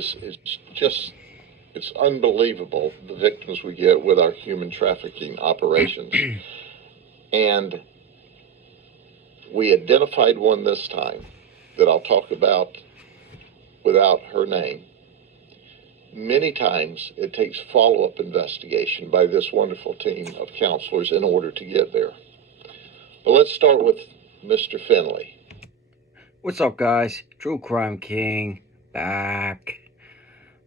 It's just, it's unbelievable the victims we get with our human trafficking operations. And we identified one this time that I'll talk about without her name. Many times it takes follow-up investigation by this wonderful team of counselors in order to get there. But let's start with Mr. Finley. What's up, guys? TrueCrimeKing back.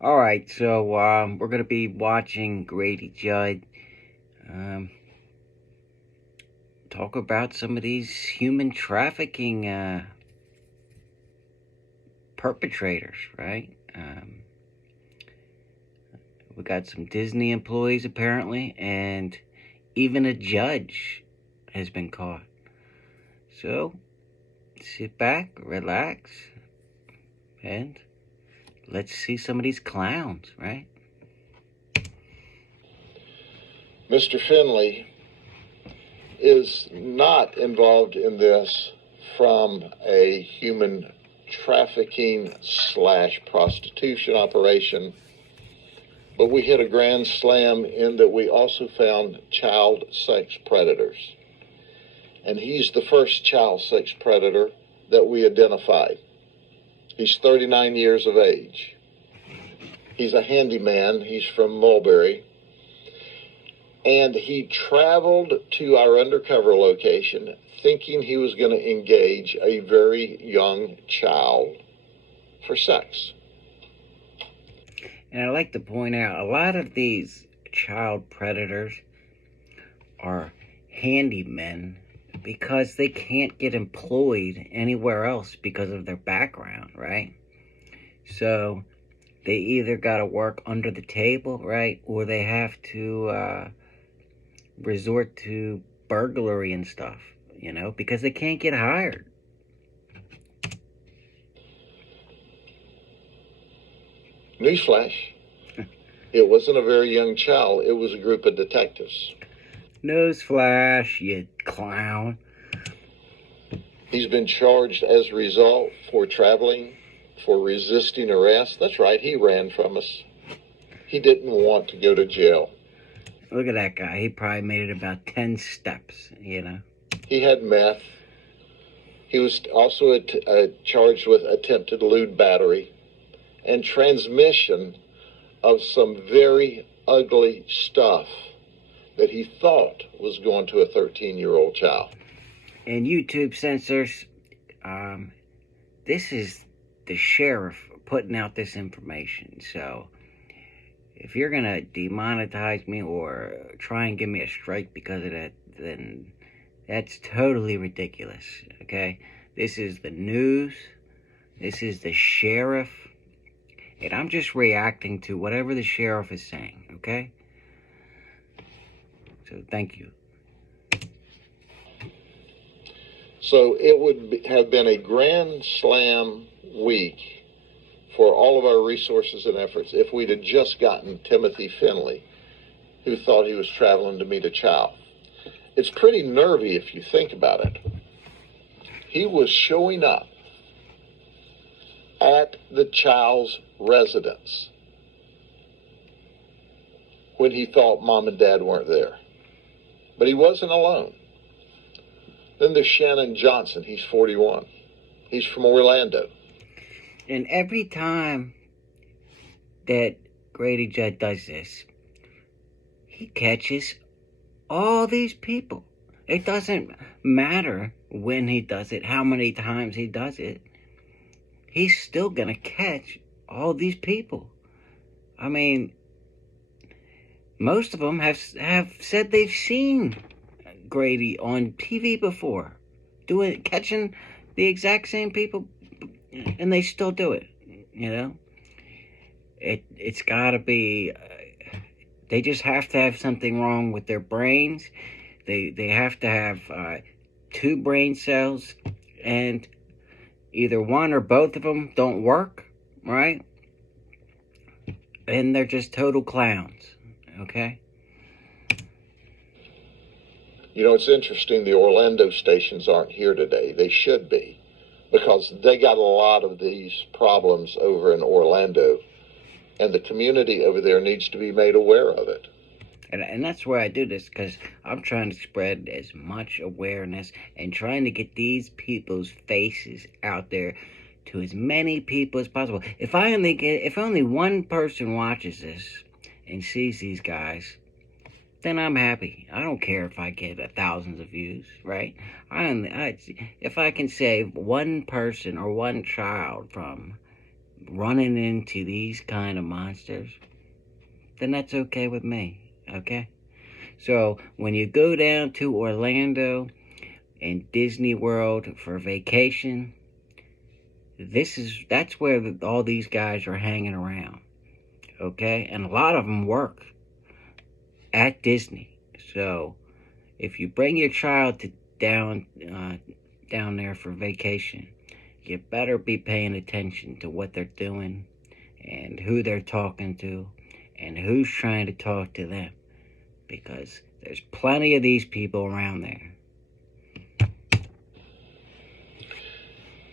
Alright, so we're going to be watching Grady, Judd talk about some of these human trafficking perpetrators, right? We got some Disney employees apparently, and even a judge has been caught. So sit back, relax, and let's see some of these clowns, right? Mr. Finley is not involved in this from a human trafficking / prostitution operation, but we hit a grand slam in that we also found child sex predators. And he's the first child sex predator that we identified. He's 39 years of age. He's a handyman. He's from Mulberry. And he traveled to our undercover location thinking he was going to engage a very young child for sex. And I'd like to point out, a lot of these child predators are handymen because they can't get employed anywhere else because of their background, right? So they either got to work under the table, right? Or they have to resort to burglary and stuff, you know, because they can't get hired. Newsflash. It wasn't a very young child. It was a group of detectives. Newsflash, you clown. He's been charged as a result for traveling, for resisting arrest. That's right, he ran from us. He didn't want to go to jail. Look at that guy. He probably made it about 10 steps, you know. He had meth. He was also charged with attempted lewd battery and transmission of some very ugly stuff that he thought was going to a 13-year-old child. And YouTube censors, this is the sheriff putting out this information. So if you're going to demonetize me or try and give me a strike because of that, then that's totally ridiculous, okay? This is the news. This is the sheriff. And I'm just reacting to whatever the sheriff is saying, okay? So thank you. So it would have been a grand slam week for all of our resources and efforts if we'd have just gotten Timothy Finley, who thought he was traveling to meet a child. It's pretty nervy if you think about it. He was showing up at the child's residence when he thought mom and dad weren't there. But he wasn't alone. Then there's Shannon Johnson. He's 41. He's from Orlando. And every time that Grady Judd does this, he catches all these people. It doesn't matter when he does it, how many times he does it. He's still going to catch all these people. I mean, most of them have said they've seen Grady on TV before, catching the exact same people, and they still do it, you know? It's got to be, they just have to have something wrong with their brains. They have to have 2 brain cells, and either one or both of them don't work, right? And they're just total clowns, okay? You know, it's interesting, the Orlando stations aren't here today. They should be, because they got a lot of these problems over in Orlando. and the community over there needs to be made aware of it. And that's why I do this, because I'm trying to spread as much awareness and trying to get these people's faces out there to as many people as possible. If only one person watches this and sees these guys, then I'm happy. I don't care if I get thousands of views, right? If I can save one person or one child from running into these kind of monsters, then that's okay with me. Okay? So when you go down to Orlando and Disney World for vacation, that's where all these guys are hanging around. Okay? And a lot of them work at Disney. So if you bring your child down there for vacation, you better be paying attention to what they're doing and who they're talking to and who's trying to talk to them, because there's plenty of these people around there.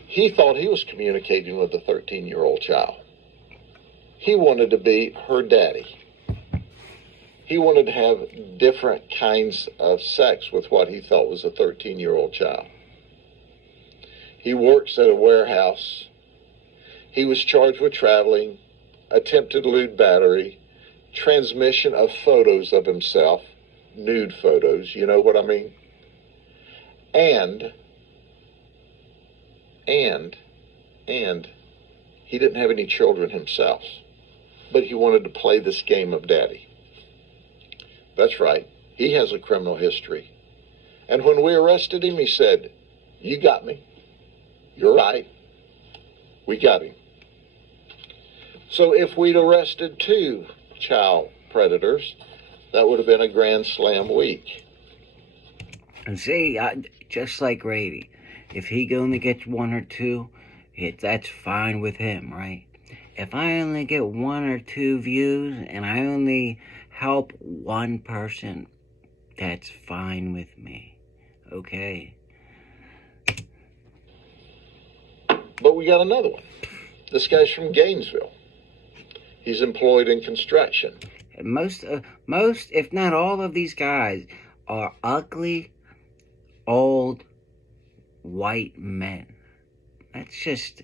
He thought he was communicating with a 13-year-old child. He wanted to be her daddy. He wanted to have different kinds of sex with what he thought was a 13-year-old child. He works at a warehouse. He was charged with traveling, attempted lewd battery, transmission of photos of himself, nude photos, you know what I mean? And he didn't have any children himself, but he wanted to play this game of daddy. That's right, he has a criminal history. And when we arrested him, he said, "You got me. You're right. We got him." So if we'd arrested 2 child predators, that would have been a grand slam week. And see, just like Grady, if he only gets 1 or 2, that's fine with him, right? If I only get 1 or 2 views and I only help 1 person, that's fine with me, okay? But we got another one. This guy's from Gainesville. He's employed in construction. Most, if not all of these guys are ugly, old, white men. That's just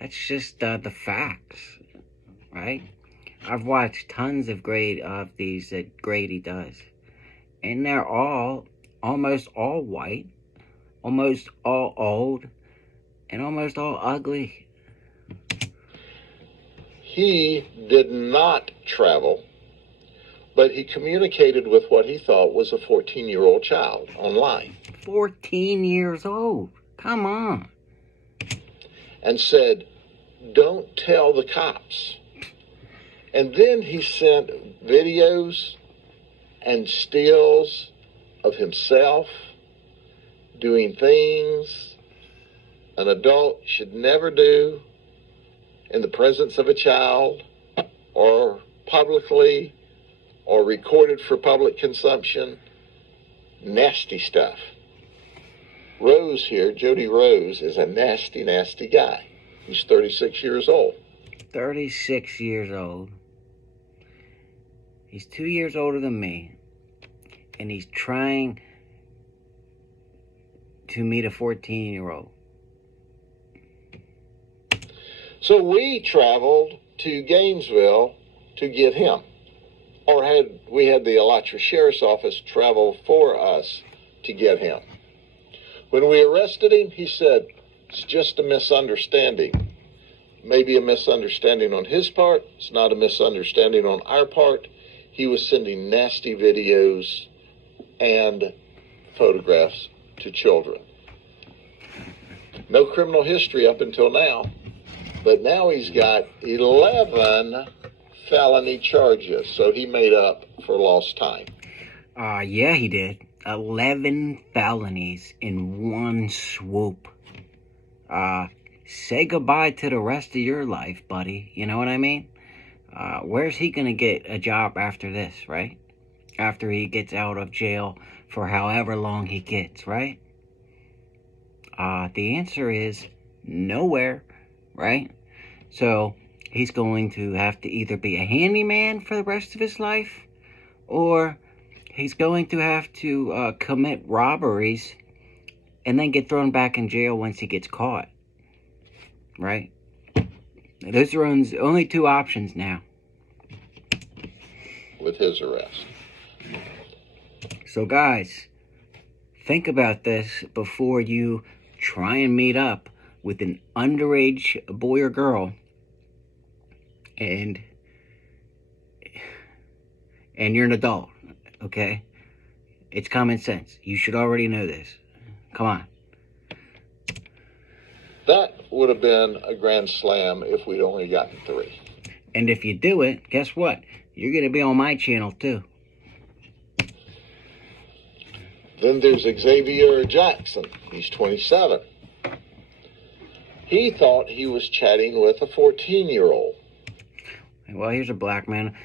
the facts, right? I've watched tons of these that Grady does, and they're almost all white, almost all old, and almost all ugly. He did not travel, but he communicated with what he thought was a 14-year-old child online. 14 years old. Come on. And said, "Don't tell the cops." And then he sent videos and stills of himself doing things an adult should never do in the presence of a child, or publicly, or recorded for public consumption. Nasty stuff. Rose here, Jody Rose, is a nasty, nasty guy. He's 36 years old. 36 years old. He's 2 years older than me. And he's trying to meet a 14-year-old. So we traveled to Gainesville to get him. Or we had the Alachua Sheriff's Office travel for us to get him. When we arrested him, he said, "It's just a misunderstanding." Maybe a misunderstanding on his part. It's not a misunderstanding on our part. He was sending nasty videos and photographs to children. No criminal history up until now, but now he's got 11 felony charges, so he made up for lost time. Yeah, he did. 11 felonies in one swoop. Say goodbye to the rest of your life, buddy. You know what I mean? Where's he gonna get a job after this, right? After he gets out of jail for however long he gets, right? The answer is nowhere, right? So he's going to have to either be a handyman for the rest of his life, or he's going to have to commit robberies and then get thrown back in jail once he gets caught. Right? Those are only two options now. With his arrest. So guys, think about this before you try and meet up with an underage boy or girl and you're an adult, okay? It's common sense. You should already know this. Come on. That would have been a grand slam if we'd only gotten 3. And if you do it, guess what? You're going to be on my channel too. Then there's Xavier Jackson. He's 27. He thought he was chatting with a 14-year-old. Well, here's a black man.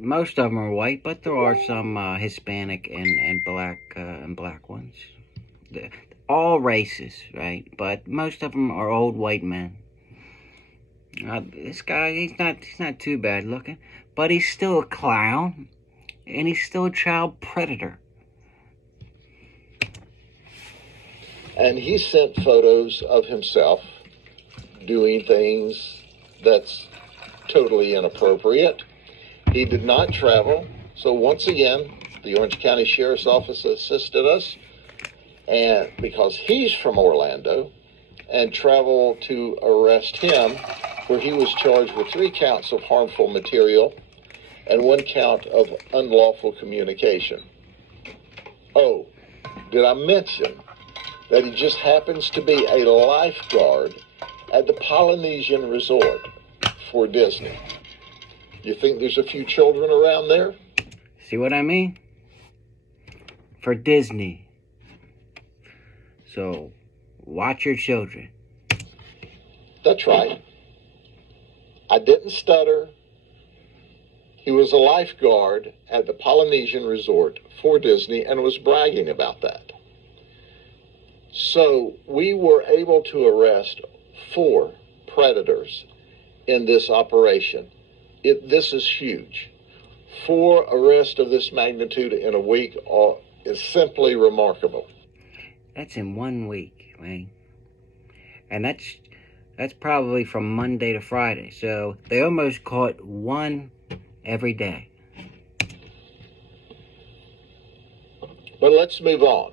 Most of them are white, but there are some Hispanic and black ones. All races, right? But most of them are old white men. This guy, he's not too bad looking, but he's still a clown, and he's still a child predator. And he sent photos of himself doing things that's totally inappropriate. He did not travel. So once again, the Orange County Sheriff's Office assisted us, and because he's from Orlando, and traveled to arrest him, where he was charged with 3 counts of harmful material and 1 count of unlawful communication. Oh, did I mention that he just happens to be a lifeguard at the Polynesian Resort for Disney? You think there's a few children around there? See what I mean? For Disney. So, watch your children. That's right. I didn't stutter. He was a lifeguard at the Polynesian Resort for Disney and was bragging about that. So we were able to arrest 4 predators in this operation. This is huge. 4 arrests of this magnitude in a week is simply remarkable. That's in 1 week, right? And that's probably from Monday to Friday. So they almost caught 1 every day. But let's move on.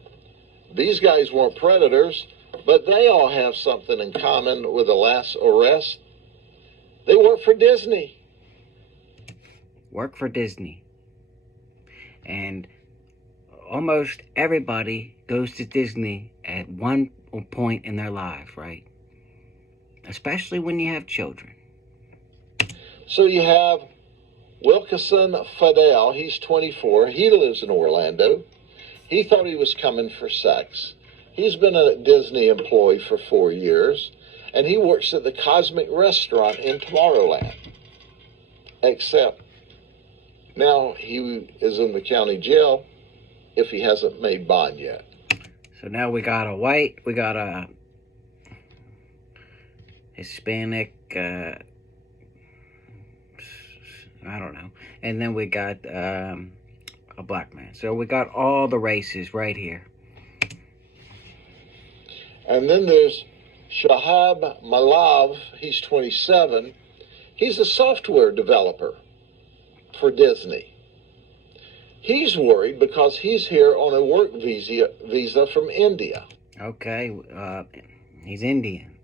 These guys weren't predators, but they all have something in common with the last arrest. They work for Disney. Work for Disney. And almost everybody goes to Disney at one point in their life, right? Especially when you have children. So you have Wilkinson Fidel. He's 24. He lives in Orlando. He thought he was coming for sex. He's been a Disney employee for 4 years, and he works at the Cosmic Restaurant in Tomorrowland. Except now he is in the county jail if he hasn't made bond yet. So now we got a white, we got a Hispanic, I don't know, and then we got a black man. So we got all the races right here. And then there's Shahab Malav. He's 27. He's a software developer for Disney. He's worried because he's here on a work visa from India. Okay, he's Indian.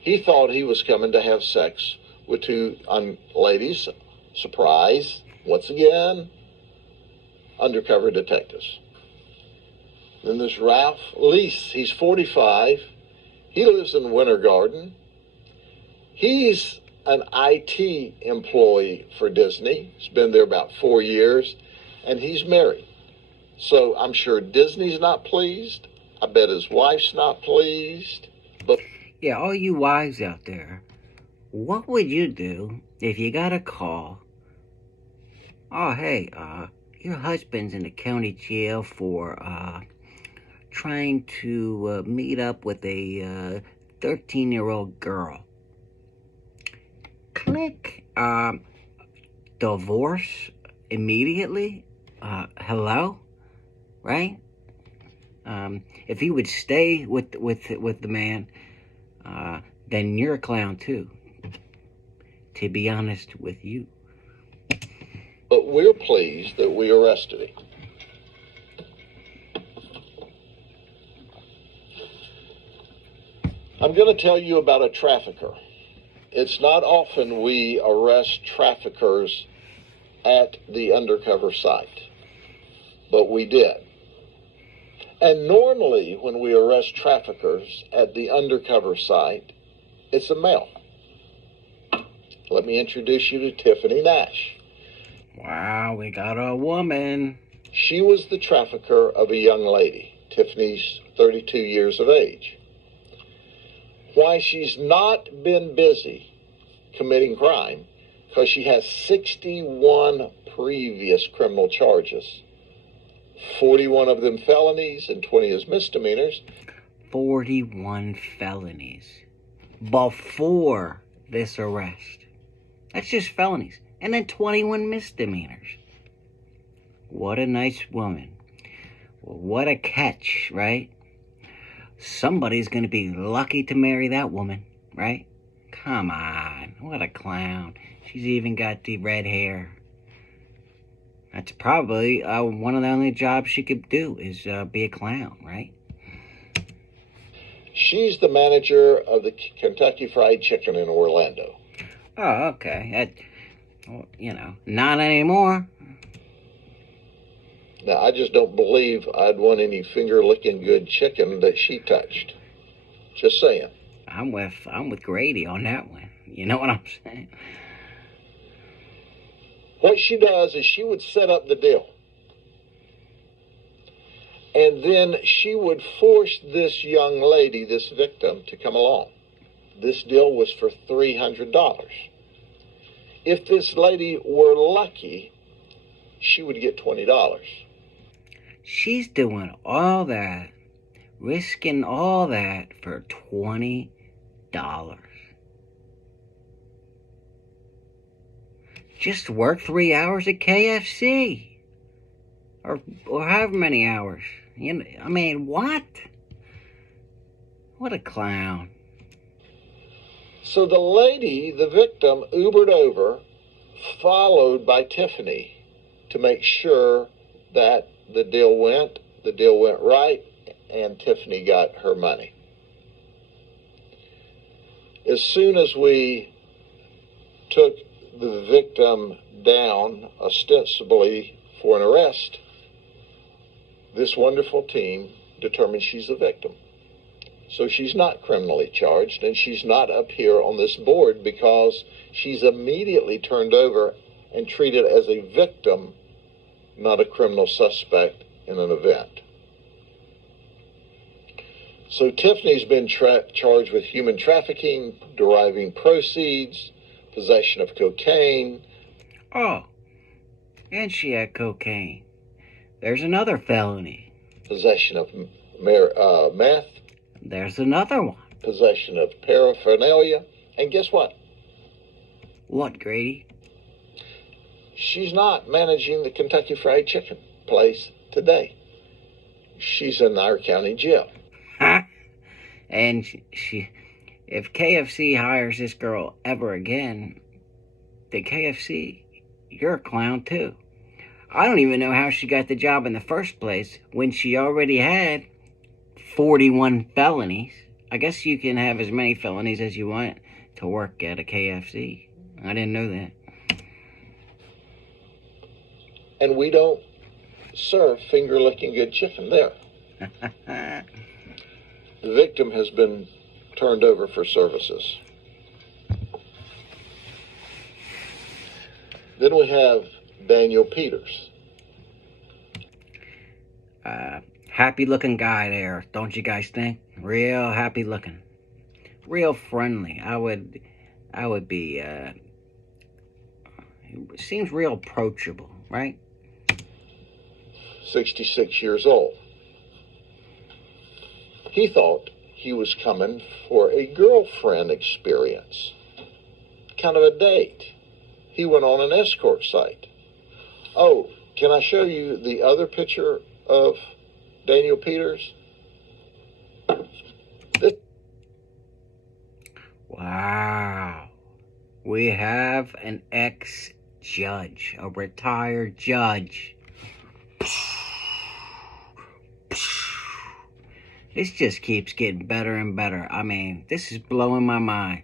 He thought he was coming to have sex with 2 ladies. Surprise, once again, undercover detectives. Then there's Ralph Lease. He's 45. He lives in Winter Garden. He's an IT employee for Disney. He's been there about 4 years, and he's married. So I'm sure Disney's not pleased. I bet his wife's not pleased. But yeah, all you wives out there, what would you do if you got a call? Oh, hey, your husband's in the county jail for trying to meet up with a 13-year-old girl. ethnic. Divorce immediately. Hello, right? If he would stay with the man, then you're a clown too. To be honest with you. But we're pleased that we arrested him. I'm going to tell you about a trafficker. It's not often we arrest traffickers at the undercover site, but we did. And normally when we arrest traffickers at the undercover site, it's a male. Let me introduce you to Tiffany Nash. Wow, we got a woman. She was the trafficker of a young lady. Tiffany's 32 years of age. Why she's not been busy committing crime, because she has 61 previous criminal charges. 41 of them felonies and 20 as misdemeanors. 41 felonies before this arrest. That's just felonies. And then 21 misdemeanors. What a nice woman. Well, what a catch, right? Somebody's going to be lucky to marry that woman, right? Come on, what a clown. She's even got the red hair. That's probably one of the only jobs she could do is be a clown, right? She's the manager of the Kentucky Fried Chicken in Orlando. Oh, okay. Not anymore. Now, I just don't believe I'd want any finger-licking good chicken that she touched. Just saying. I'm with Grady on that one. You know what I'm saying? What she does is she would set up the deal. And then she would force this young lady, this victim, to come along. This deal was for $300. If this lady were lucky, she would get $20. She's doing all that, risking all that for $20. Just work 3 hours at KFC. Or however many hours. What? What a clown. So the lady, the victim, Ubered over, followed by Tiffany, to make sure that the deal went right, and Tiffany got her money. As soon as we took the victim down, ostensibly for an arrest, this wonderful team determined she's a victim. So she's not criminally charged, and she's not up here on this board because she's immediately turned over and treated as a victim, not a criminal suspect in an event. So Tiffany's been charged with human trafficking, deriving proceeds, possession of cocaine. Oh, and she had cocaine. There's another felony. Possession of meth. There's another one. Possession of paraphernalia. And guess what? What, Grady? She's not managing the Kentucky Fried Chicken place today. She's in our county jail. Huh? And she, if KFC hires this girl ever again, the KFC, you're a clown too. I don't even know how she got the job in the first place when she already had 41 felonies. I guess you can have as many felonies as you want to work at a KFC. I didn't know that. And we don't serve finger-licking good chicken there. The victim has been turned over for services. Then we have Daniel Peters. Happy looking guy there, don't you guys think? Real happy looking. Real friendly. I would be, seems real approachable, right? 66 years old. He thought he was coming for a girlfriend experience. kind of a date. He went on an escort site. Oh, can I show you the other picture of Daniel Peters? Wow. We have an ex-judge, a retired judge. This just keeps getting better and better. I mean, this is blowing my mind.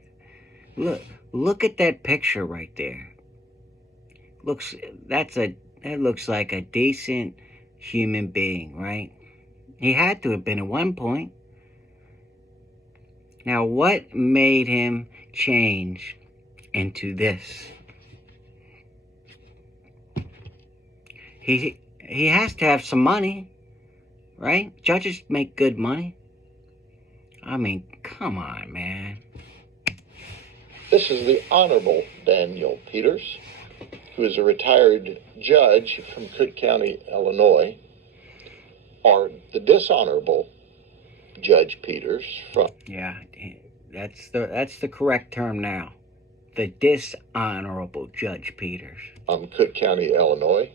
Look at that picture right there. That looks like a decent human being, right? He had to have been at one point. Now, what made him change into this? He has to have some money, right? Judges make good money. I mean, come on, man. This is the Honorable Daniel Peters, who is a retired judge from Cook County, Illinois, or the Dishonorable Judge Peters from... Yeah, that's the correct term now. The Dishonorable Judge Peters. Cook County, Illinois.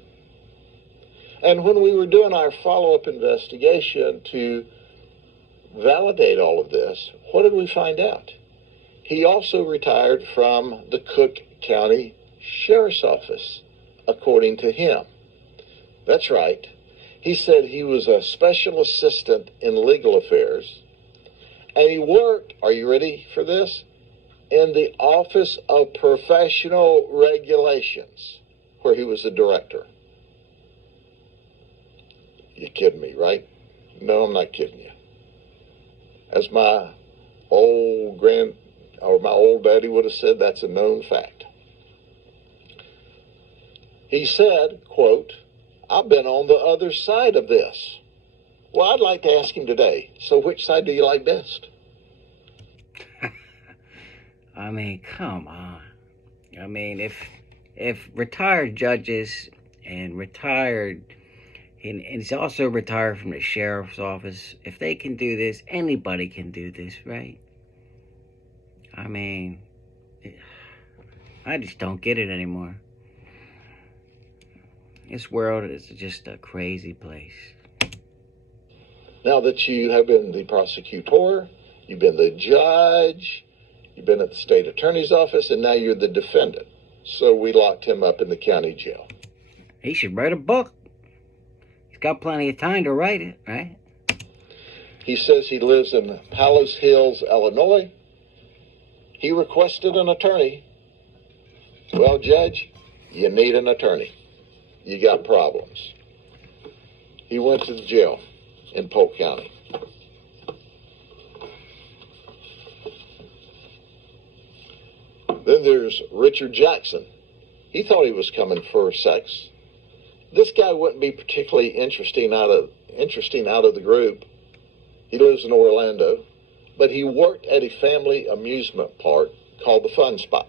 And when we were doing our follow-up investigation to validate all of this, what did we find out? He also retired from the Cook County Sheriff's Office, according to him. That's right. He said he was a special assistant in legal affairs, and he worked, are you ready for this? In the Office of Professional Regulations, where he was the director. You're kidding me, right? No, I'm not kidding you. As my old daddy would have said, that's a known fact. He said, quote, I've been on the other side of this. Well, I'd like to ask him today, so which side do you like best? I mean, come on. I mean, if retired judges and he's also retired from the sheriff's office, if they can do this, anybody can do this, right? I mean, I just don't get it anymore. This world is just a crazy place. Now that you have been the prosecutor, you've been the judge, you've been at the state attorney's office, and now you're the defendant. So we locked him up in the county jail. He should write a book. He's got plenty of time to write it, right? He says he lives in Palos Hills, Illinois. He requested an attorney. Well, Judge, you need an attorney. You got problems. He went to the jail in Polk County. Then there's Richard Jackson. He thought he was coming for sex. This guy wouldn't be particularly interesting out of the group. He lives in Orlando, but he worked at a family amusement park called the Fun Spot.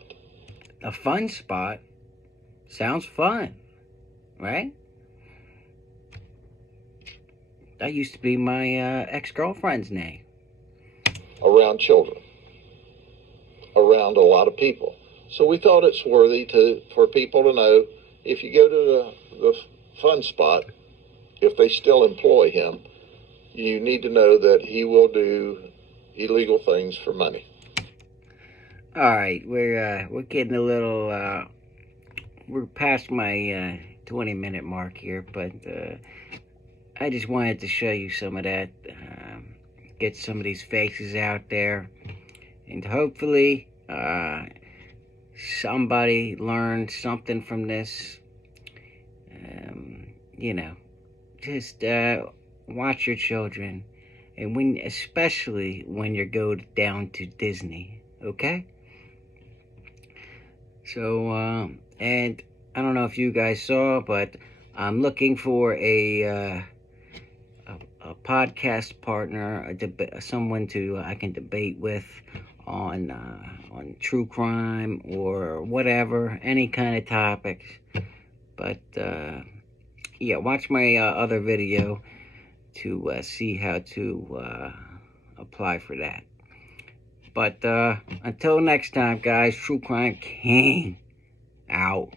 The Fun Spot? Sounds fun, right? That used to be my ex-girlfriend's name. Around children. Around a lot of people. So we thought it's worthy for people to know, if you go to the Fun Spot, if they still employ him, you need to know that he will do illegal things for money. All right, we're getting a little we're past my 20-minute mark here, but I just wanted to show you some of that, get some of these faces out there, and hopefully somebody learned something from this. You know, just watch your children, and especially when you go down to Disney, okay? So, and I don't know if you guys saw, but I'm looking for a podcast partner, someone I can debate with on true crime or whatever, any kind of topics. But yeah, watch my other video to see how to apply for that. But But until next time, guys, True Crime King out.